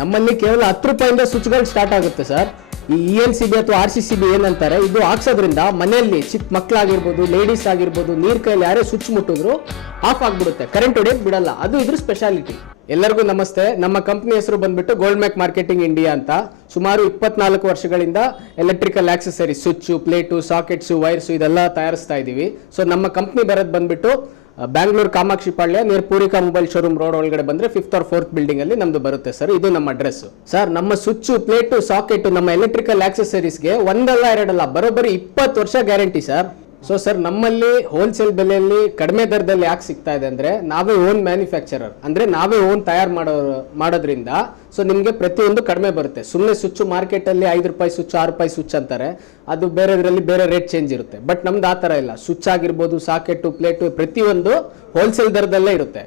ನಮ್ಮಲ್ಲಿ ಕೇವಲ ಹತ್ತು ರೂಪಾಯಿಂದ ಸ್ವಿಚ್ಗಳು ಸ್ಟಾರ್ಟ್ ಆಗುತ್ತೆ ಸರ್. ಈ ಇ ಎಲ್ ಸಿ ಬಿ ಅಥವಾ ಆರ್ ಸಿ ಸಿ ಬಿ ಏನಂತಾರೆ, ಇದು ಹಾಕ್ಸೋದ್ರಿಂದ ಮನೆಯಲ್ಲಿ ಚಿಕ್ಕ ಮಕ್ಕಳಾಗಿರ್ಬೋದು ಲೇಡೀಸ್ ಆಗಿರ್ಬೋದು, ನೀರ್ ಕೈಯಲ್ಲಿ ಯಾರೇ ಸ್ವಿಚ್ ಮುಟ್ಟಿದ್ರು ಆಫ್ ಆಗಿಬಿಡುತ್ತೆ. ಕರೆಂಟ್ ಹೊಡಿಯಕ್ ಬಿಡಲ್ಲ. ಅದು ಇದ್ರ ಸ್ಪೆಷಾಲಿಟಿ ಎಲ್ಲರಿಗೂ ನಮಸ್ತೆ. ನಮ್ಮ ಕಂಪ್ನಿ ಹೆಸರು ಬಂದ್ಬಿಟ್ಟು ಗೋಲ್ಡ್ ಮ್ಯಾಕ್ ಮಾರ್ಕೆಟಿಂಗ್ ಇಂಡಿಯಾ ಅಂತ. ಸುಮಾರು ಇಪ್ಪತ್ನಾಲ್ಕು ವರ್ಷಗಳಿಂದ electrical accessory switch plate sockets wires ಇದೆಲ್ಲ ತಯಾರಿಸ್ತಾ ಇದ್ದೀವಿ ಸೊ ನಮ್ಮ ಕಂಪ್ನಿ ಬರೋದು ಬಂದ್ಬಿಟ್ಟು Bangalore Kamakshi Palya near Poorvika mobile showroom road ಒಳಗಡೆ ಬಂದ್ರೆ ಫಿಫ್ತ್ ಆರ್ ಫೋರ್ತ್ ಬಿಲ್ಡಿಂಗ್ ಅಲ್ಲಿ ನಮ್ದು ಬರುತ್ತೆ ಸರ್ ಇದು ನಮ್ಮ ಅಡ್ರೆಸ್ ಸರ್ ನಮ್ಮ ಸ್ವಿಚ್ ಪ್ಲೇಟು ಸಾಕೆಟ್ ನಮ್ಮ ಎಲೆಕ್ಟ್ರಿಕಲ್ ಆಕ್ಸೆಸರೀಸ್ಗೆ ಒಂದಲ್ಲ ಎರಡಲ್ಲ, ಬರೋಬ್ಬರಿ ಇಪ್ಪತ್ತು ವರ್ಷ ಗ್ಯಾರಂಟಿ ಸರ್ ಸೊ ಸರ್ ನಮ್ಮಲ್ಲಿ ಹೋಲ್ಸೇಲ್ ಬೆಲೆಯಲ್ಲಿ ಕಡಿಮೆ ದರದಲ್ಲಿ ಯಾಕೆ ಸಿಗ್ತಾ ಇದೆ ಅಂದರೆ ನಾವೇ ಓನ್ ಮ್ಯಾನುಫ್ಯಾಕ್ಚರರ್ ಅಂದರೆ ನಾವೇ ಓನ್ ತಯಾರು ಮಾಡೋ, ಮಾಡೋದ್ರಿಂದ ಸೊ ನಿಮಗೆ ಪ್ರತಿಯೊಂದು ಕಡಿಮೆ ಬರುತ್ತೆ. ಸುಮ್ಮನೆ ಸ್ವಿಚ್ ಮಾರ್ಕೆಟಲ್ಲಿ ಐದು ರೂಪಾಯಿ ಸ್ವಿಚ್ ಆರು ರೂಪಾಯಿ ಸ್ವಿಚ್ ಅಂತಾರೆ. ಅದು ಬೇರೆದ್ರಲ್ಲಿ ಬೇರೆ ರೇಟ್ ಚೇಂಜ್ ಇರುತ್ತೆ. ಬಟ್ ನಮ್ದು ಆ ಥರ ಇಲ್ಲ. ಸ್ವಿಚ್ ಆಗಿರ್ಬೋದು ಸಾಕೆಟು ಪ್ಲೇಟು ಪ್ರತಿಯೊಂದು ಹೋಲ್ಸೇಲ್ ದರದಲ್ಲೇ ಇರುತ್ತೆ.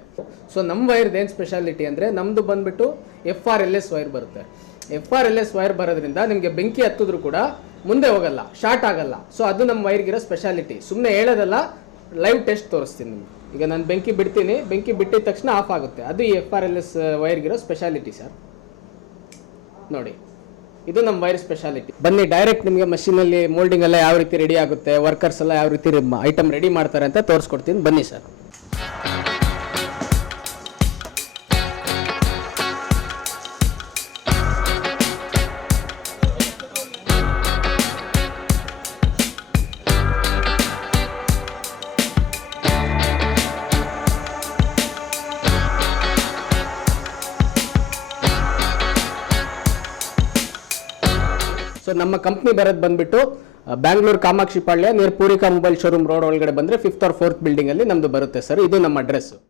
ಸೊ ನಮ್ಮ ವೈರ್ದು ಏನು ಸ್ಪೆಷಾಲಿಟಿ ಅಂದರೆ ನಮ್ಮದು ಬಂದುಬಿಟ್ಟು F R L S wire ಬರುತ್ತೆ. F R L S wire ಬರೋದ್ರಿಂದ ನಿಮಗೆ ಬೆಂಕಿ ಹತ್ತಿದ್ರು ಕೂಡ ಮುಂದೆ ಹೋಗಲ್ಲ ಶಾರ್ಟ್ ಆಗಲ್ಲ. ಸೊ ಅದು ನಮ್ಮ ವೈರ್ಗಿರೋ ಸ್ಪೆಷಾಲಿಟಿ ಸುಮ್ಮನೆ ಹೇಳೋದಲ್ಲ ಲೈವ್ ಟೆಸ್ಟ್ ತೋರಿಸ್ತೀನಿ ನಿಮ್ಗೆ. ಈಗ ನಾನು ಬೆಂಕಿ ಬಿಡ್ತೀನಿ, ಬೆಂಕಿ ಬಿಟ್ಟಿದ ತಕ್ಷಣ ಆಫ್ ಆಗುತ್ತೆ. ಅದು ಈ ಎಫ್ ಆರ್ ಎಲ್ ಎಸ್ ವೈರ್ಗಿರೋ ಸ್ಪೆಷಾಲಿಟಿ ಸರ್ ನೋಡಿ, ಇದು ನಮ್ಮ ವೈರ್ ಸ್ಪೆಷಾಲಿಟಿ ಬನ್ನಿ ಡೈರೆಕ್ಟ್ ನಿಮಗೆ ಮಷೀನಲ್ಲಿ ಮೋಲ್ಡಿಂಗ್ ಎಲ್ಲ ಯಾವ ರೀತಿ ರೆಡಿ ಆಗುತ್ತೆ ವರ್ಕರ್ಸ್ ಎಲ್ಲ ಯಾವ ರೀತಿ ಐಟಮ್ ರೆಡಿ ಮಾಡ್ತಾರೆ ಅಂತ ತೋರಿಸ್ಕೊಡ್ತೀನಿ. ಬನ್ನಿ ಸರ್ ಸೊ ನಮ್ಮ ಕಂಪ್ನಿ ಬರೋದು ಬಂದ್ಬಿಟ್ಟು Bangalore Kamakshi Palya near Poorvika mobile showroom road ಒಳಗಡೆ ಬಂದ್ರೆ ಫಿಫ್ತ್ ಆರ್ ಫೋರ್ತ್ ಬಿಲ್ಡಿಂಗ್ ಅಲ್ಲಿ ನಮ್ದು ಬರುತ್ತೆ ಸರ್ ಇದು ನಮ್ಮ ಅಡ್ರೆಸ್